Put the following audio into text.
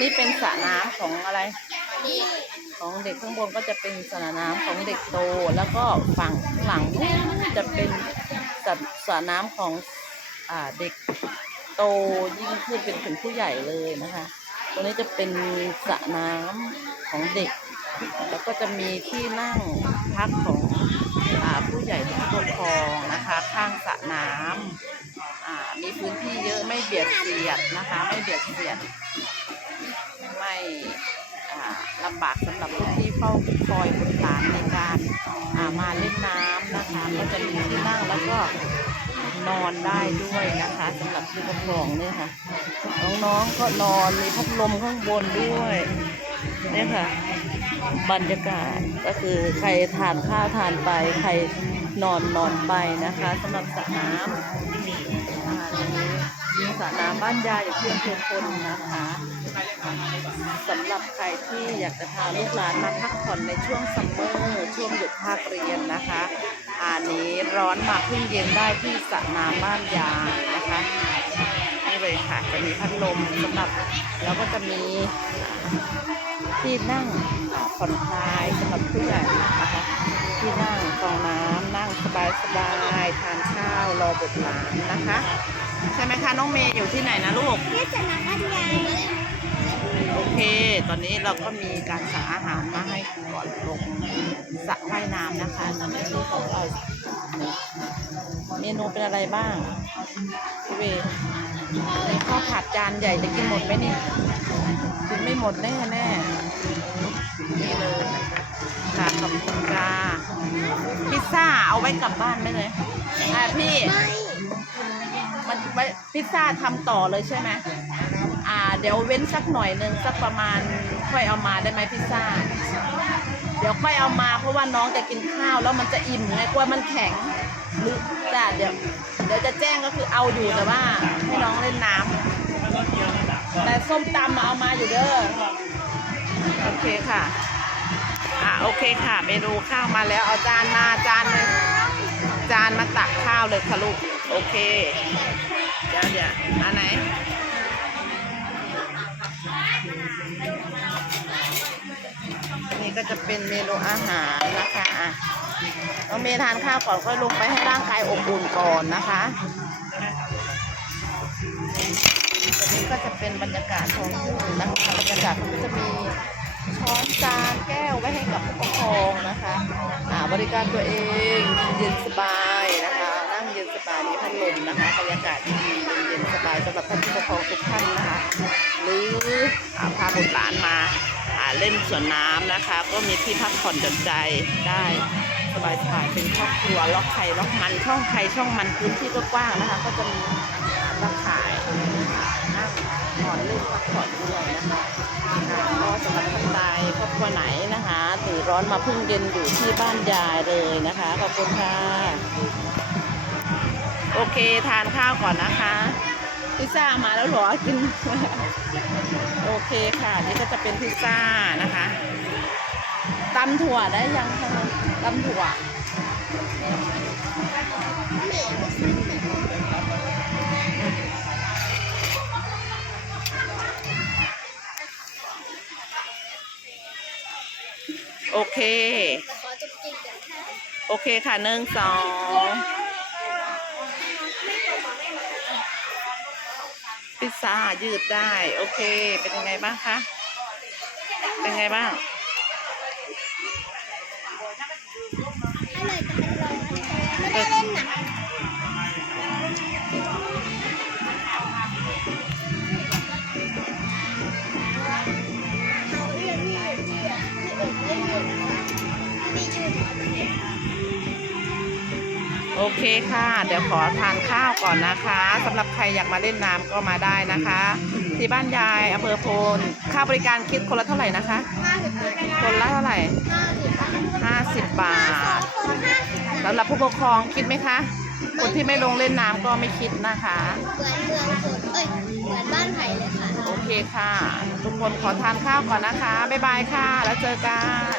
นี่เป็นสระน้ำของอะไร ของเด็กข้างบนก็จะเป็นสระน้ำของเด็กโต แล้วก็ฝั่งข้างหลังจะเป็นสระสระน้ำของอ่าเด็กโตยิ่งขึ้นเป็นถึงผู้ใหญ่เลยนะคะ ตรงนี้จะเป็นสระน้ำของเด็ก แล้วก็จะมีที่นั่งพักของอผู้ใหญ่ที่ปกครองนะคะ ข้างสระน้ำ อ่า มีพื้นที่เยอะไม่เบียดเสียดนะคะ ไม่เบียดเสียด ไม่ลำบากสำหรับผู้ที่เฝ้าคอยบุตรหลานในการามาเล่นน้ำนะคะ ก็จะมีที่นั่งแล้วก็นอนได้ด้วยนะคะสำหรับผู้ปกครองเนี่ยค่ะ น้องๆก็นอนมีพัดลมข้างบนด้วยเนี่ยค่ะ บรรยากาศก็คือใครทานข้าวทานไป ใครนอนนอนไปนะคะสำหรับสระน้ำ สระน้ำบ้านยายอยู่เพียงเพียงคนนะคะสำหรับใครที่อยากจะพาลูกหลานมาพักผ่อนในช่วงซัมเมอร์ช่วงหยุดภาคเรียนนะคะอันนี้ร้อนมาพึ่งเย็นได้ที่สระน้ำบ้านยายนะคะนี่เลยค่ะจะมีพัดลมสำหรับแล้วก็จะมีที่นั่งผ่อนคลายสำหรับผู้ใหญ่นะคะที่นั่งฟองน้ำนั่งสบายสบายๆทานข้าวรอบุตรหลานนะคะ ใช่ไหมคะน้องเมย์อยู่ที่ไหนนะลูกที่สนามบ้านยายโอเค ตอนนี้เราก็มีการสั่งอาหารมาให้ก่อนลงสระว่ายน้ำนะคะตอนนี้ที่ของเราเมนูเป็นอะไรบ้างพี่เวข้าวผัดจานใหญ่จะกินหมดไหมนี่กินไม่หมดแน่แน่นี่เลยคะค่ะขอบคุณค่ะพิซซ่าเอาไว้กลับบ้านไหมเลยอะพี่ ไว้พิซซ่าทำต่อเลยใช่ไหมอ่า เดี๋ยวเว้นสักหน่อยหนึ่งสักประมาณค่อยเอามาได้ไหมพิซซ่า เดี๋ยวค่อยเอามาเพราะว่าน้องจะกินข้าวแล้วมันจะอิ่มไงกลัวมันแข็งหรือจ้ะเดี๋ยวเดี๋ยวจะแจ้งก็คือเอาอยู่แต่ว่าให้น้องเล่นน้ำแต่ส้มตำมาเอามาอยู่เด้อโอเคค่ะอะโอเคค่ะเมนูข้าวมาแล้วเอาจานมาจานเลยจานมาตักข้าวเลยค่ะลูก โอเค เดี๋ยวเดี๋ยวอันไหนนี่ก็จะเป็นเมนูอาหารนะคะอะน้องเมย์ทานข้าวก่อนค่อยลงไปให้ร่างกายอบอุ่นก่อนนะคะอันนี้ก็จะเป็นบรรยากาศท้องทุ่งนะคะบรรยากาศก็จะมีช้อนจานแก้วไว้ให้กับผู้ปกครองนะคะ อ่าบริการตัวเองเย็นสบาย นะคะบรรยากาศดีๆเย็นๆสบายสำหรับท่านผู้ปกครองทุกท่านนะคะ หรือพาบุตรหลานมาเล่นสวนน้ำนะคะ ก็มีที่พักผ่อนหย่อนใจได้สบายๆเป็นครอบครัวล็อกไข่ล็อกมันช่องใครช่องมันพื้นที่ก็กว้างนะคะ ก็จะมีตะข่ายนั่งนอนเล่นพักผ่อนด้วยนะคะค่ะก็สำหรับท่านใดครอบครัวไหนนะคะตื่นร้อนมาพึ่งเย็นอยู่ที่บ้านยายเลยนะคะขอบคุณค่ะ โอเคทานข้าวก่อนนะคะพิซซ่ามาแล้วหรอกิน โอเคค่ะ นี่ก็จะเป็นพิซซ่านะคะตำถั่วได้ยังคะตำถั่วโอเค โอเคค่ะหนึ่งสอง พิซซ่ายืดได้ โอเค เป็นยังไงบ้างคะ เป็นไงบ้างอร่อยแต่เป็นร้อนไม่ได้เล่นหนัง โอเคค่ะ เดี๋ยวขอทานข้าวก่อนนะคะสำหรับใครอยากมาเล่นน้ำก็มาได้นะคะ ที่บ้านยายอำเภอโพนค่าบริการคิดคนละเท่าไหร่นะคะห้าสิบคนคนละเท่าไหร่ห้าสิบบาท50บาทคนห้าสิบสำหรับผู้ปกครองคิดไหมคะ คนที่ไม่ลงเล่นน้ำก็ไม่คิดนะคะเหมือนเมืองฝนเอ้ยเหมือนบ้านไผ่เลยค่ะ โอเคค่ะ ทุกคนขอทานข้าวก่อนนะคะ บ๊ายบายค่ะ แล้วเจอกัน